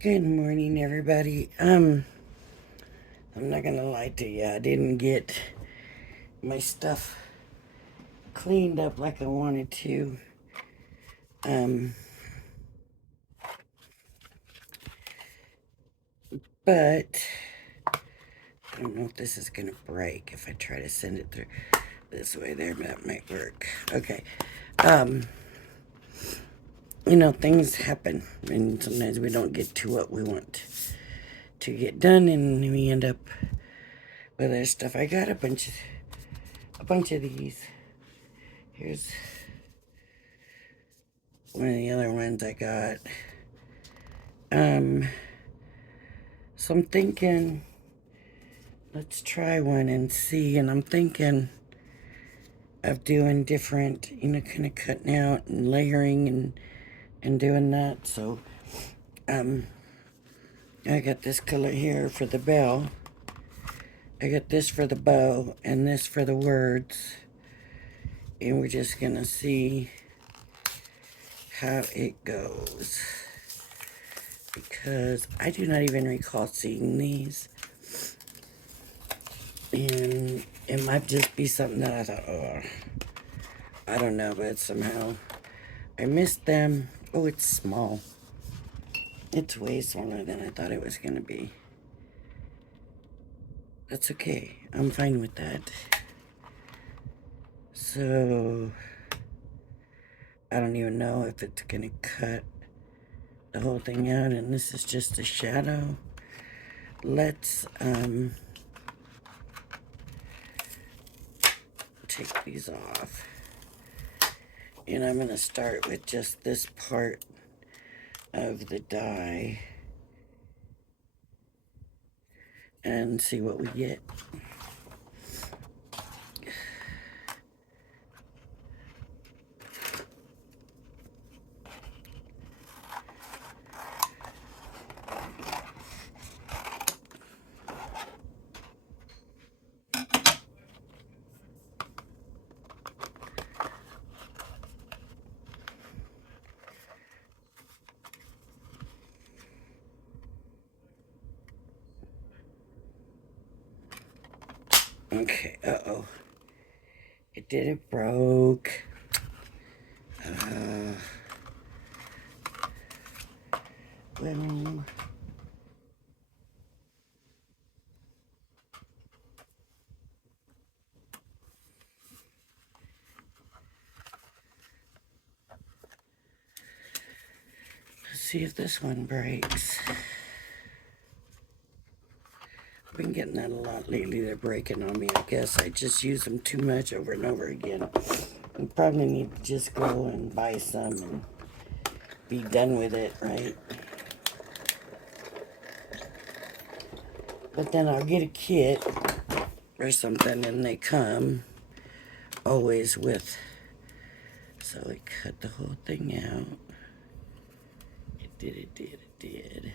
Good morning, everybody. I'm not gonna lie to you. I didn't get my stuff cleaned up like I wanted to. Um, but I don't know if this is gonna break if I try to send it through this way. There, that might work. Okay. Um, things happen, and sometimes we don't get to what we want to get done, and we end up with other stuff. I got a bunch of these. Here's one of the other ones I got. Um, so I'm thinking, let's try one and see. And I'm thinking of doing different, kind of cutting out and layering and doing that. So, um, I got this color here for the bell. I got this for the bow and this for the words. And we're just gonna see how it goes. Because I do not even recall seeing these. And it might just be something that I thought, oh, I don't know, but somehow I missed them. Oh, it's small. It's way smaller than I thought it was going to be. That's okay. I'm fine with that. So, I don't even know if it's going to cut the whole thing out, and this is just a shadow. Let's take these off. And I'm going to start with just this part of the die and see what we get. Okay, uh-oh. It broke. Well, let's see if this one breaks. I've been getting that a lot lately. They're breaking on me. I guess I just use them too much over and over again. I probably need to just go and buy some and be done with it, right? But then I'll get a kit or something, and they come always with. So I cut the whole thing out. It did.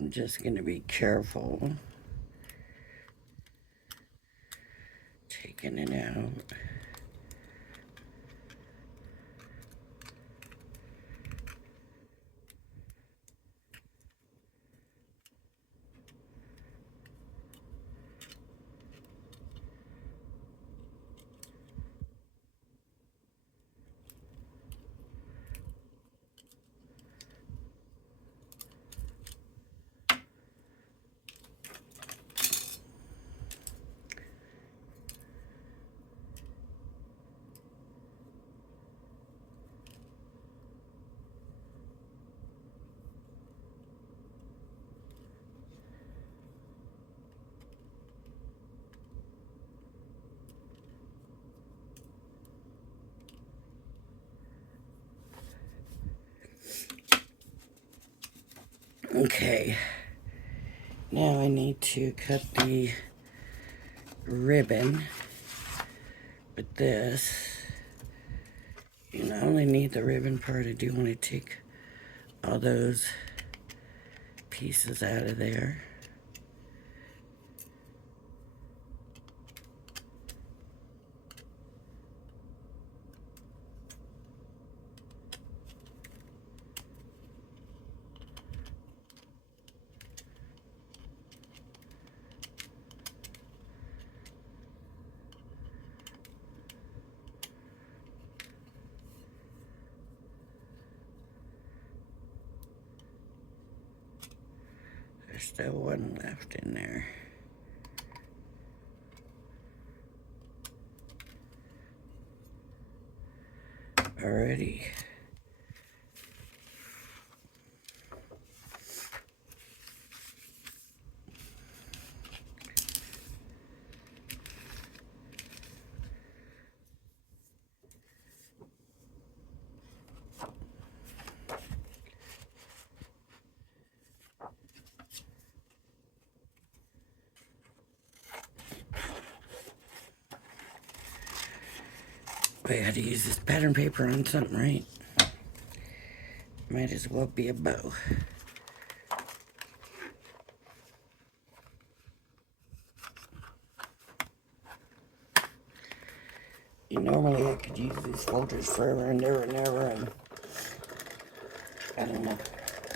I'm just going to be careful taking it out. Okay, now I need to cut the ribbon with this. I only need the ribbon part. I do want to take all those pieces out of there. There's still one left in there. Alrighty. I had to use this pattern paper on something, right? Might as well be a bow. Normally I could use these folders forever and ever and ever, and I don't know.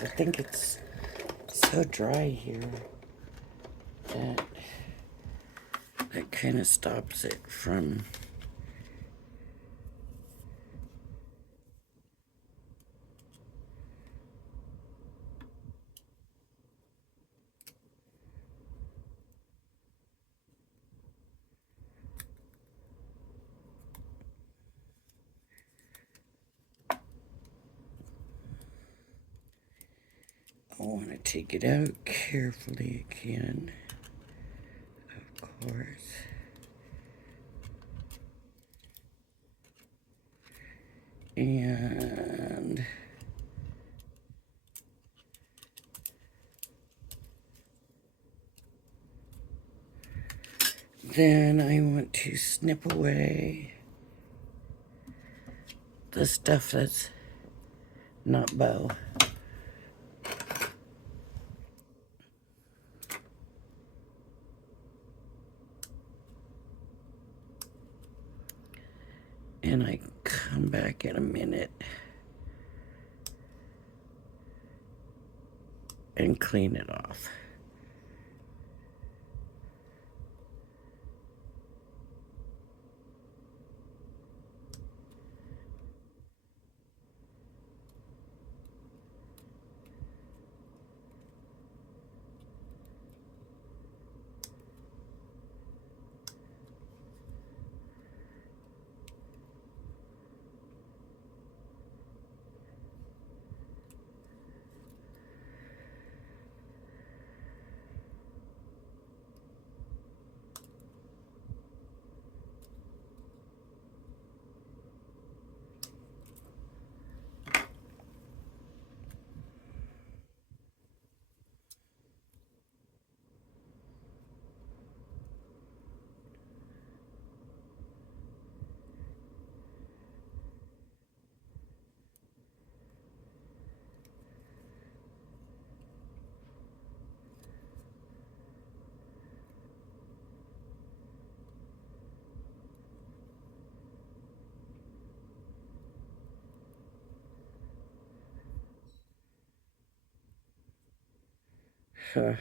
I think it's so dry here that kind of stops it from I want to take it out carefully again, of course. And then I want to snip away the stuff that's not bow. And I come back in a minute and clean it off. There.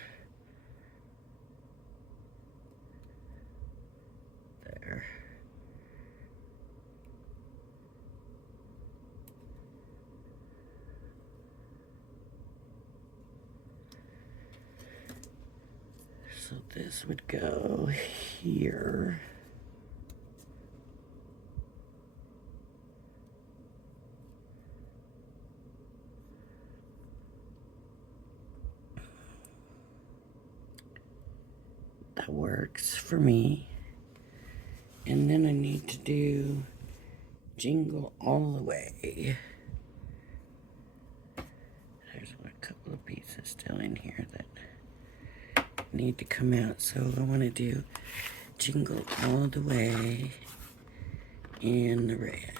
So this would go here. That works for me. And then I need to do Jingle all the way. There's a couple of pieces still in here that need to come out. So I want to do Jingle all the way in the red.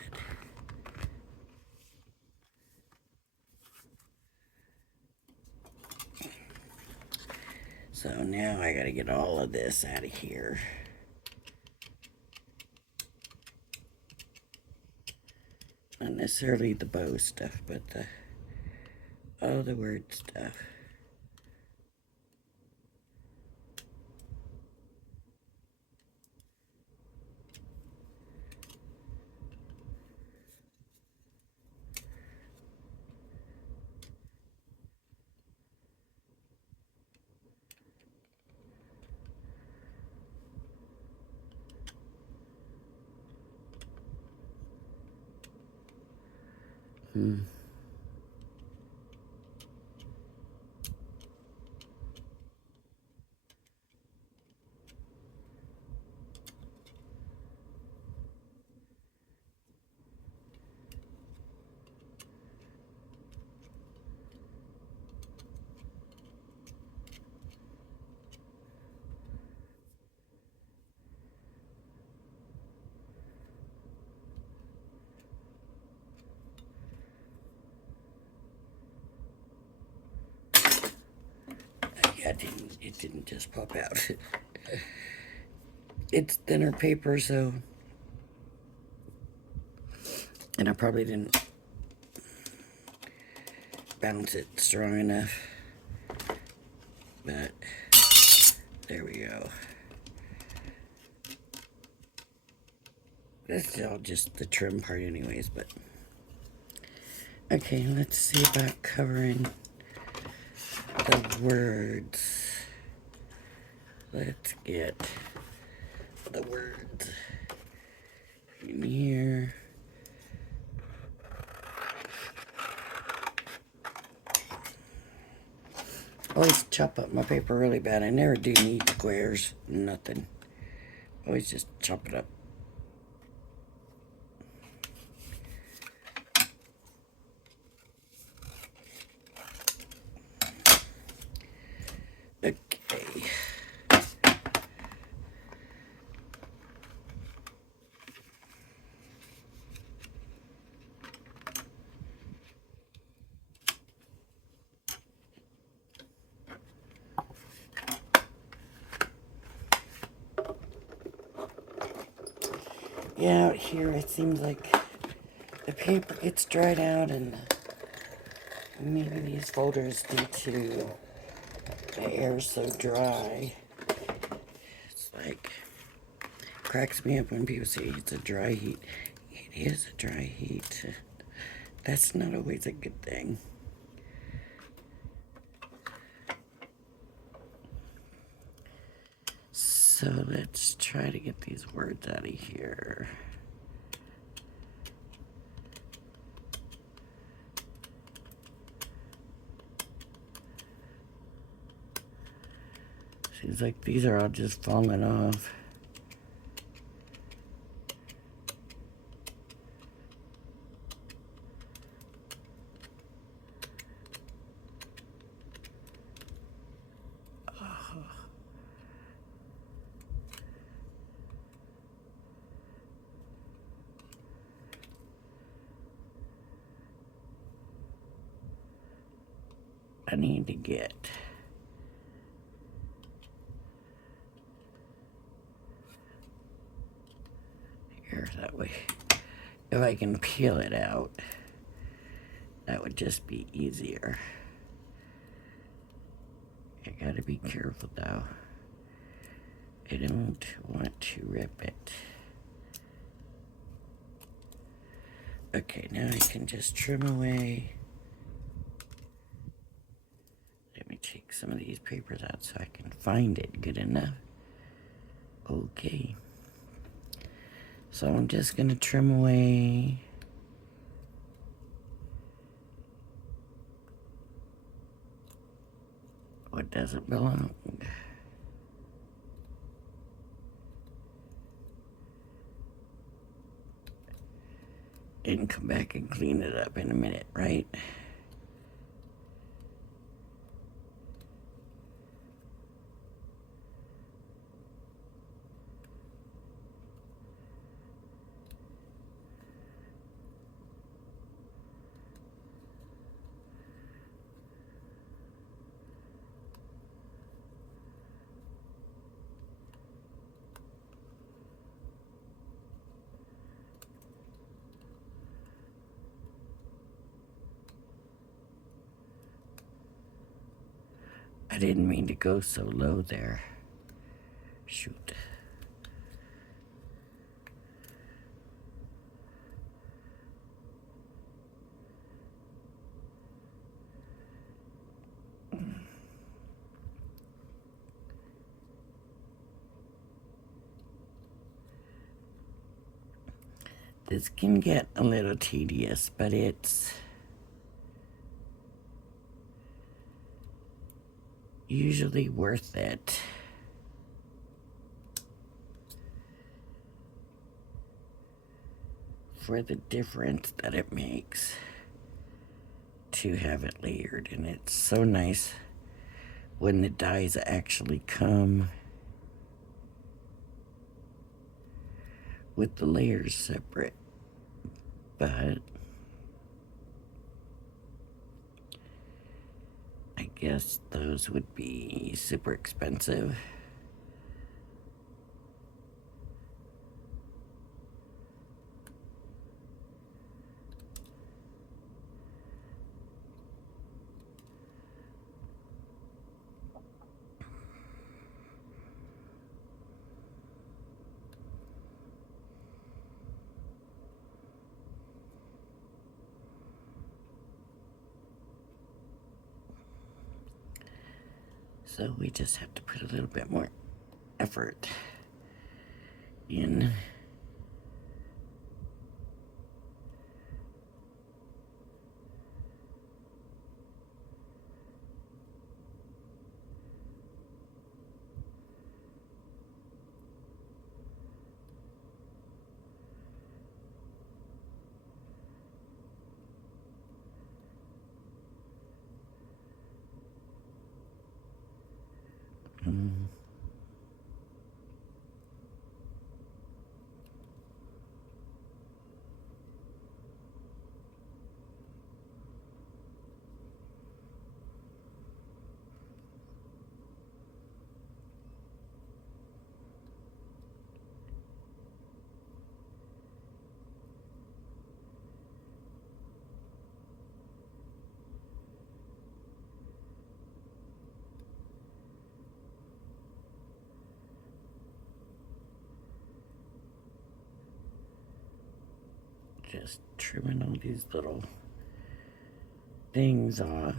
So now I gotta get all of this out of here. Not necessarily the bow stuff, but all the word stuff. Yeah, it didn't just pop out. It's thinner paper, so, and I probably didn't bounce it strong enough, but there we go. That's all just the trim part anyways, but okay, let's see about covering the words. Let's get the words in here. Always chop up my paper really bad. I never do neat squares, nothing. Always just chop it up. Okay. Yeah, out here it seems like the paper gets dried out, and maybe these folders due to the air so dry. It's like, cracks me up when people say it's a dry heat. It is a dry heat. That's not always a good thing. So let's try to get these words out of here. Seems like these are all just falling off. I need to get here that way. If I can peel it out, that would just be easier. I gotta be careful though. I don't want to rip it. Okay, now I can just trim away. Let me take some of these papers out so I can find it good enough. Okay. So I'm just gonna trim away what doesn't belong. And come back and clean it up in a minute, right? I didn't mean to go so low there. Shoot. This can get a little tedious, but it's usually worth it. For the difference that it makes to have it layered. And it's so nice when the dies actually come with the layers separate. But I guess those would be super expensive. So we just have to put a little bit more effort in. Mm. Just trimming all these little things off.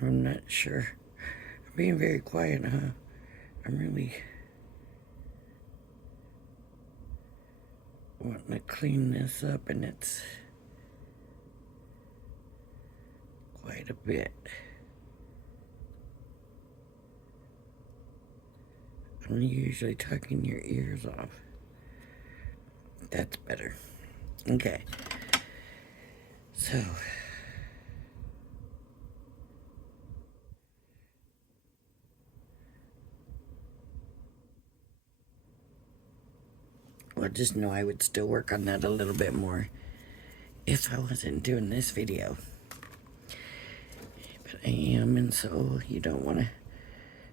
I'm not sure. I'm being very quiet, huh? I'm really wanting to clean this up, and it's quite a bit. I'm usually tucking your ears off. That's better. Okay. So, well, just know I would still work on that a little bit more if I wasn't doing this video. But I am, and so you don't want to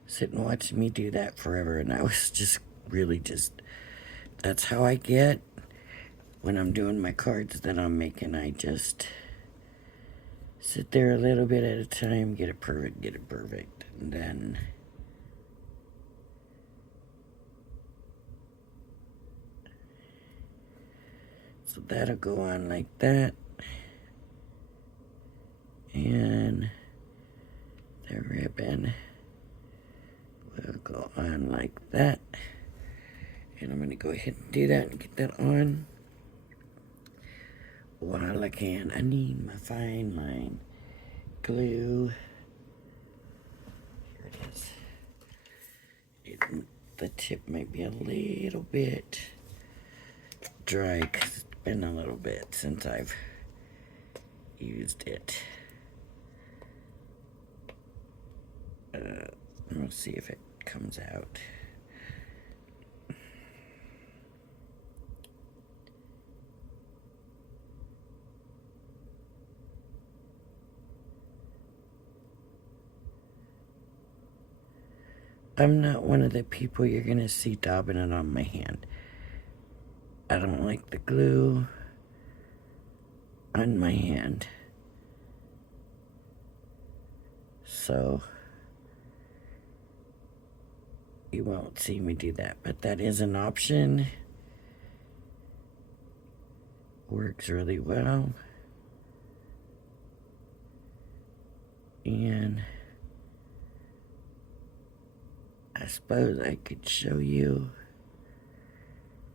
sit and watch me do that forever. And I was just really that's how I get when I'm doing my cards that I'm making. I just sit there a little bit at a time, get it perfect, and then so that'll go on like that, and the ribbon will go on like that, and I'm gonna go ahead and do that and get that on while I can. I need my fine line glue. Here it is. The tip might be a little bit dry because it's been a little bit since I've used it. We'll see if it comes out. I'm not one of the people you're gonna see daubing it on my hand. I don't like the glue on my hand. So you won't see me do that, but that is an option. Works really well. And I suppose I could show you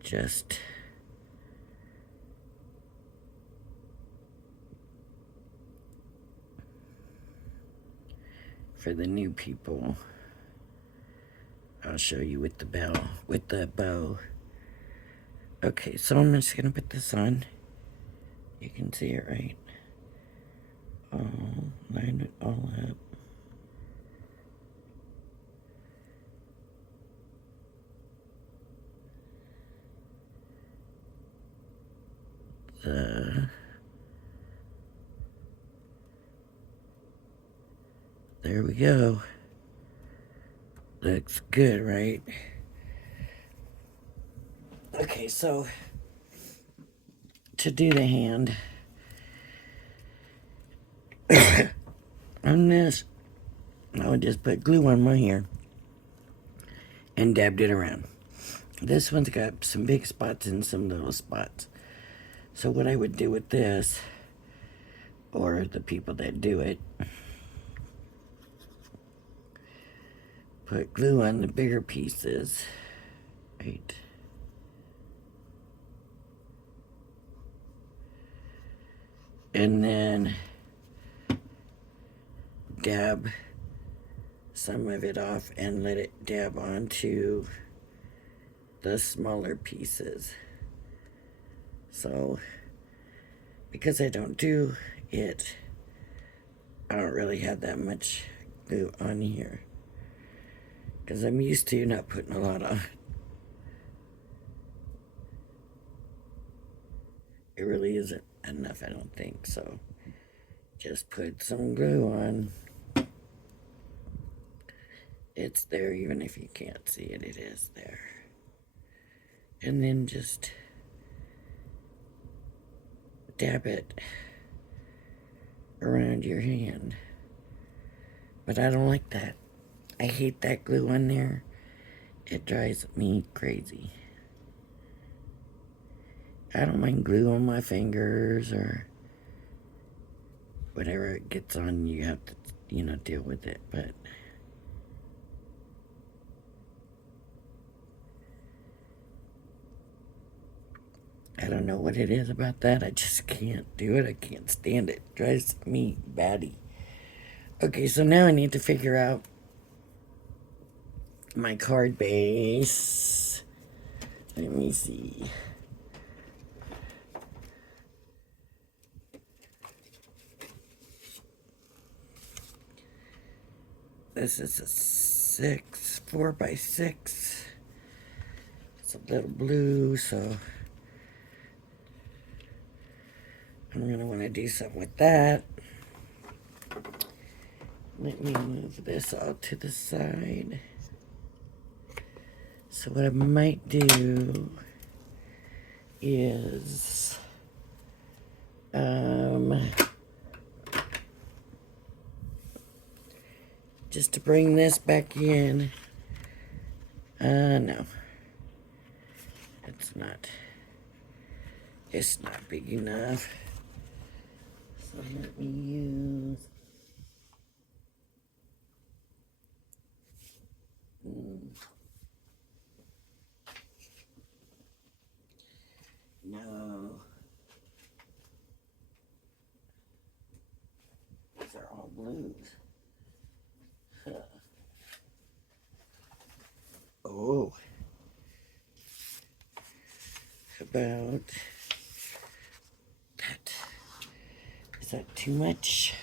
just for the new people. I'll show you with the bow. Okay, so I'm just gonna put this on. You can see it, right? I'll line it all up. There we go. Looks good, right? Okay, so to do the hand on this, I would just put glue on my hair and dabbed it around. This one's got some big spots and some little spots. So what I would do with this, or the people that do it, put glue on the bigger pieces, right? And then dab some of it off and let it dab onto the smaller pieces. So, because I don't do it, I don't really have that much glue on here. Because I'm used to not putting a lot on. It really isn't enough, I don't think. So, just put some glue on. It's there even if you can't see it, it is there. And then just dab it around your hand. But I don't like that. I hate that glue on there. It drives me crazy. I don't mind glue on my fingers or whatever it gets on. You have to deal with it, but I don't know what it is about that. I just can't do it. I can't stand it. It drives me batty. Okay, so now I need to figure out my card base. Let me see. This is a 4x6. It's a little blue, so I'm going to want to do something with that. Let me move this all to the side. So what I might do is just to bring this back in. No. It's not big enough. So let me use no. These are all blues. Huh. Oh. About that. Is that too much?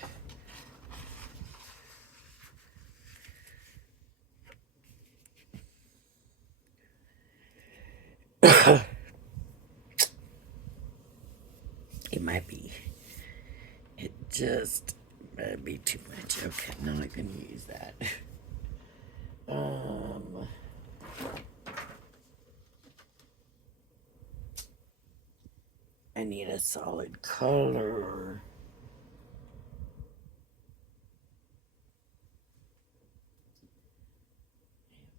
It might be. It just might be too much. Okay, now I can use that. I need a solid color.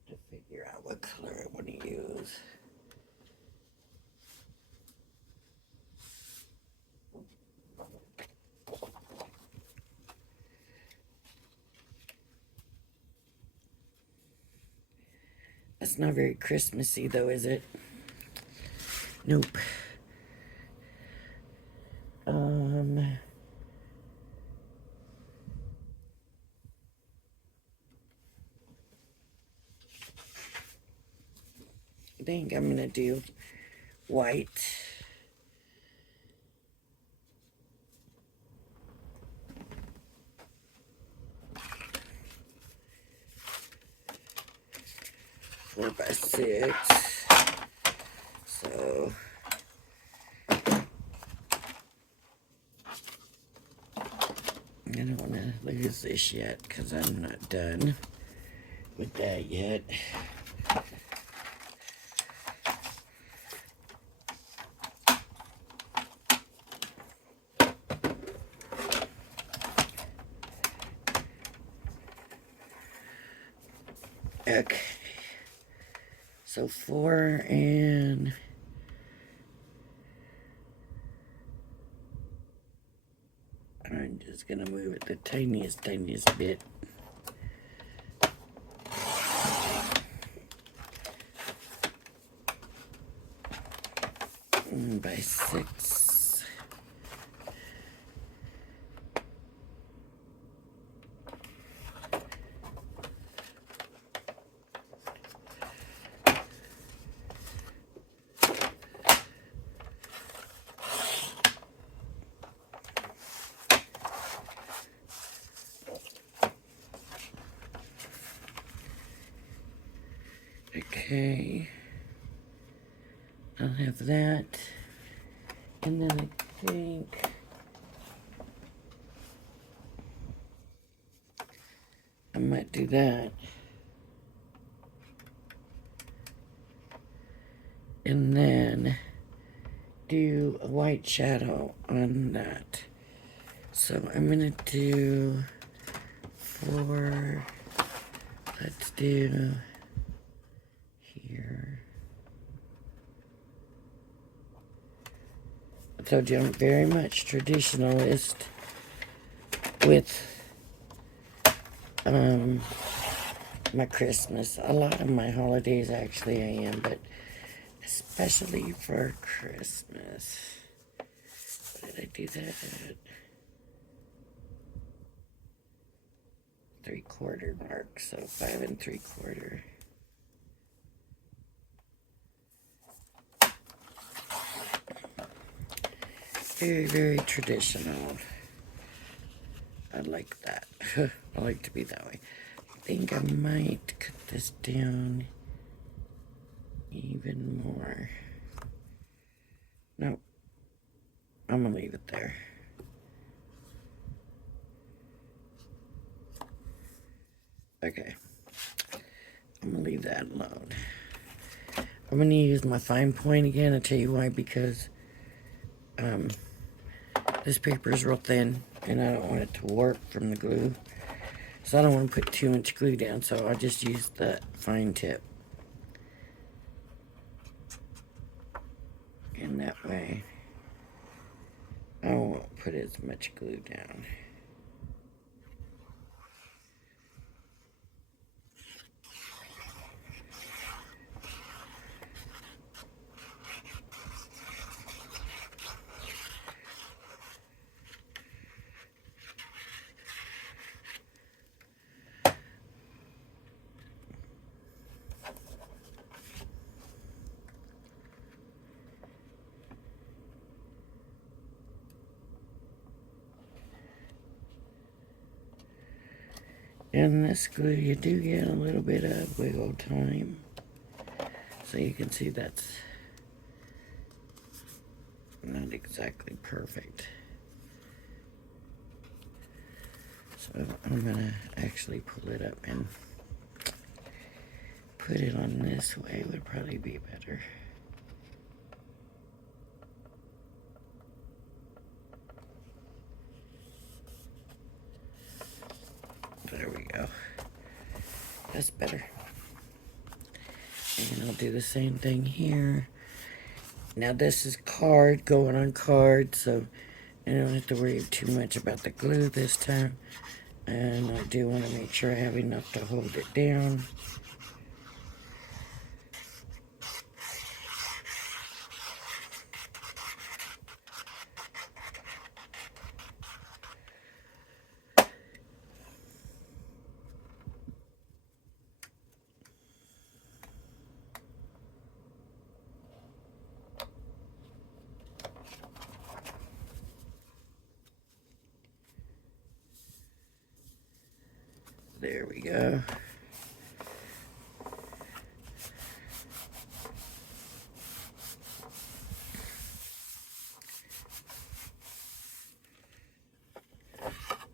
I have to figure out what color I want to use. That's not very Christmassy though, is it? Nope. I think I'm gonna do white. Four by 6. So I don't want to lose this yet because I'm not done with that yet. Okay, so 4 and I'm just gonna move it the tiniest bit. By 6. Okay, I'll have that, and then I think I might do that, and then do a white shadow on that. So I'm gonna do 4, let's do here. I told you I'm very much traditionalist with my Christmas. A lot of my holidays actually I am, but especially for Christmas. Did I do that? 3/4 mark, so 5 3/4. Very, very traditional. I like that. I like to be that way. I think I might cut this down even more. Nope. I'm gonna leave it there. Okay. I'm gonna leave that alone. I'm gonna use my fine point again. I'll tell you why, because this paper is real thin and I don't want it to warp from the glue. So I don't want to put too much glue down, so I just use the fine tip. And that way I won't put as much glue down. In this glue, you do get a little bit of wiggle time. So you can see that's not exactly perfect. So I'm gonna actually pull it up and put it on this way would probably be better. There we go. That's better. And I'll do the same thing here. Now this is card going on card, so I don't have to worry too much about the glue this time. And I do want to make sure I have enough to hold it down. There we go.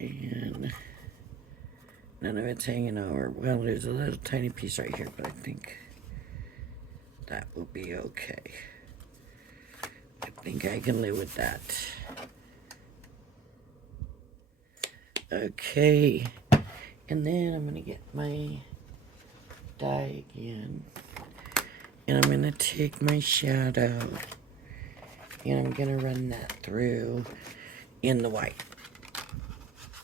And none of it's hanging over. Well, there's a little tiny piece right here, but I think that will be okay. I think I can live with that. Okay. And then I'm going to get my die again. And I'm going to take my shadow. And I'm going to run that through in the white.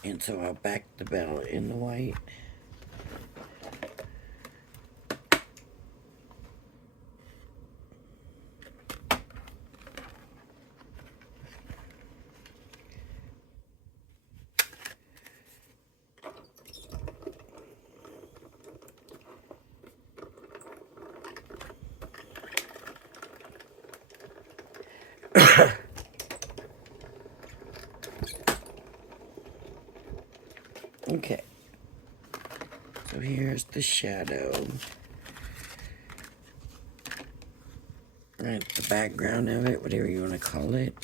And so I'll back the bell in the white. Okay, so here's the shadow. Right, the background of it, whatever you want to call it.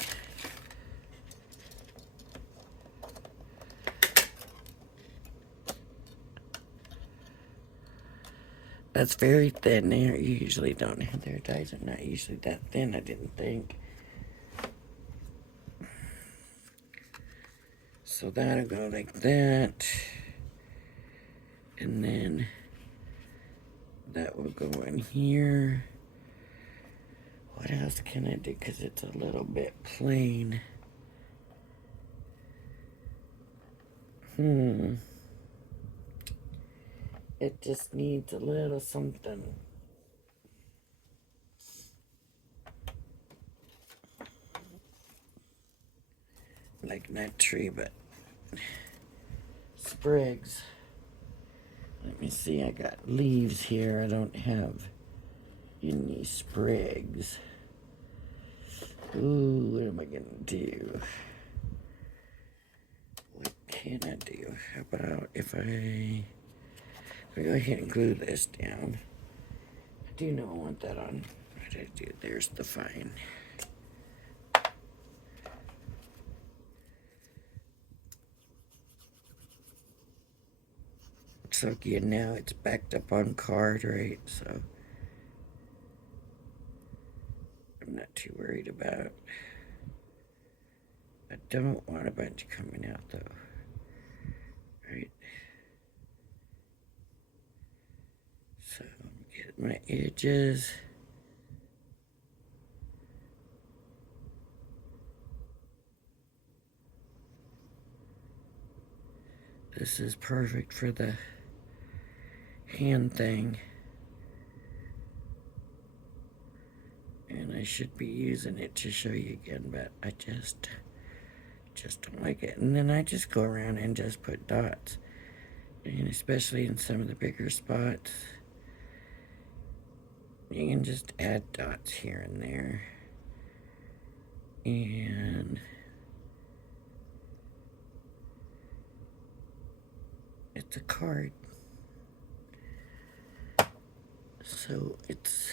That's very thin there. You usually don't have their dies are not usually that thin, I didn't think. So that'll go like that. And then that will go in here. What else can I do? Because it's a little bit plain. It just needs a little something. Like not tree, but sprigs. Let me see, I got leaves here. I don't have any sprigs. Ooh, what am I gonna do? What can I do? How about if I go ahead and glue this down? I do know I want that on. What did I do? There's the fine. So again, now it's backed up on card, right? So I'm not too worried about. I don't want a bunch coming out though, right? So get my edges. This is perfect for the hand thing. And I should be using it to show you again, but I just don't like it. And then I just go around and just put dots. And especially in some of the bigger spots, you can just add dots here and there. And it's a card. So it's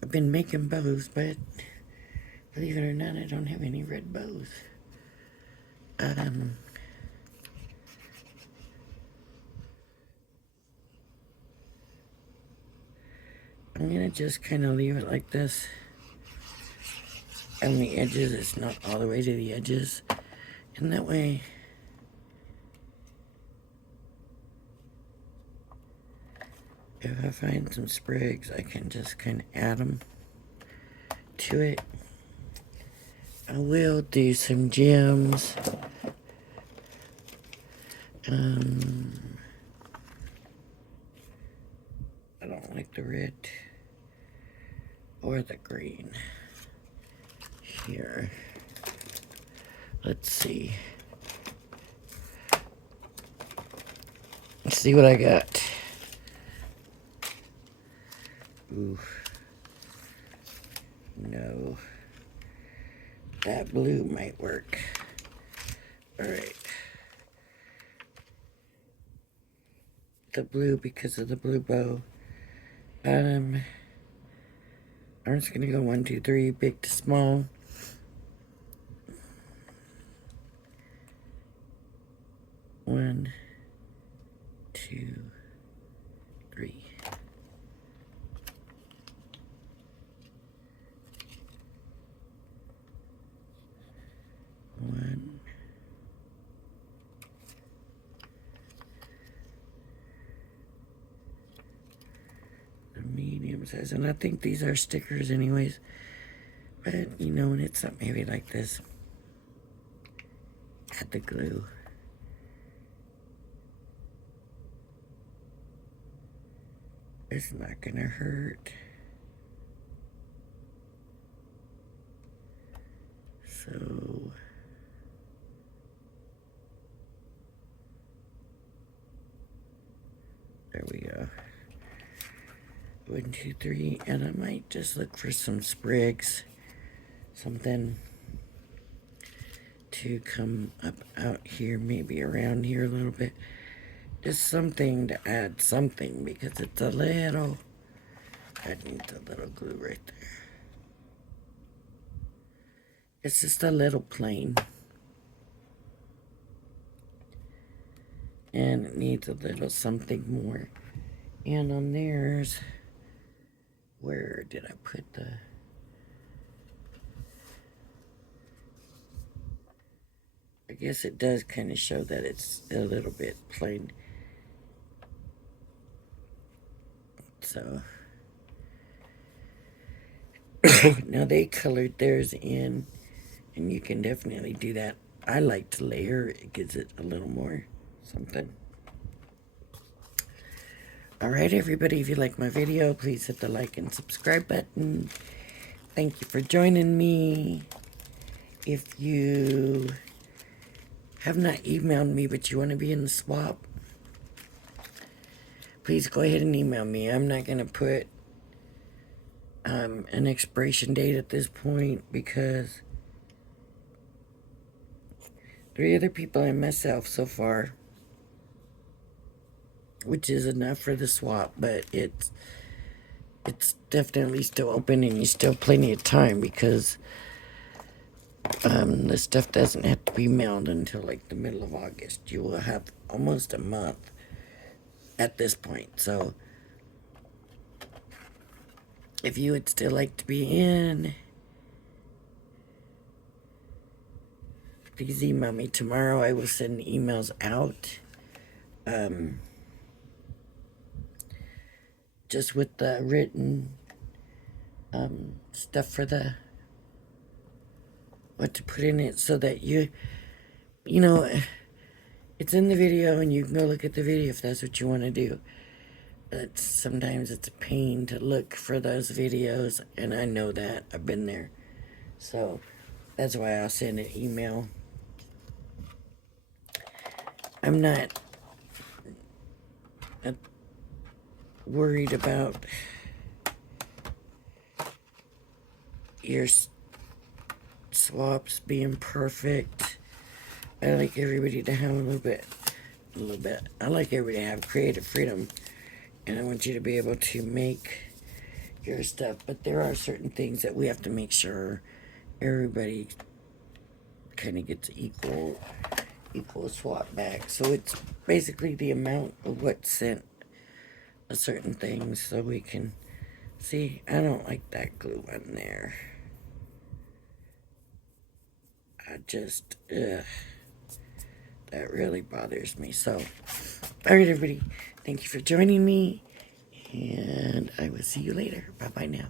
I've been making bows, but believe it or not, I don't have any red bows. I'm gonna just kind of leave it like this. On the edges, it's not all the way to the edges. And that way, if I find some sprigs, I can just kind of add them to it. I will do some gems. I don't like the red or the green here. Let's see. Let's see what I got. Ooh. No. That blue might work. Alright. The blue because of the blue bow. I'm just gonna go 1, 2, 3, big to small. One, two, three. One. The medium size, and I think these are stickers anyways. But you know, when it's something maybe like this, add the glue. It's not gonna hurt. So there we go. 1, 2, 3, and I might just look for some sprigs, something to come up out here, maybe around here a little bit. Just something to add something because it's a little, that needs a little glue right there. It's just a little plain. And it needs a little something more. And on theirs, where did I put the... I guess it does kind of show that it's a little bit plain. So... now they colored theirs in, and you can definitely do that. I like to layer, it gives it a little more something. Alright everybody, if you like my video, please hit the like and subscribe button. Thank you for joining me. If you have not emailed me but you want to be in the swap, please go ahead and email me. I'm not going to put an expiration date at this point because 3 other people and myself so far, which is enough for the swap, but it's definitely still open and you still have plenty of time because the stuff doesn't have to be mailed until like the middle of August. You will have almost a month at this point. So if you would still like to be in, please email me. Tomorrow I will send emails out. Just with the written stuff for the what to put in it so that you know, it's in the video and you can go look at the video if that's what you want to do. But sometimes it's a pain to look for those videos, and I know that. I've been there. So that's why I'll send an email. I'm not worried about your swaps being perfect. I like everybody to have a little bit. I like everybody to have creative freedom, and I want you to be able to make your stuff. But there are certain things that we have to make sure everybody kind of gets equal swap back. So it's basically the amount of what's sent a certain thing, so we can see. I don't like that glue on there. I just, ugh, that really bothers me. So, alright everybody, thank you for joining me, and I will see you later. Bye bye now.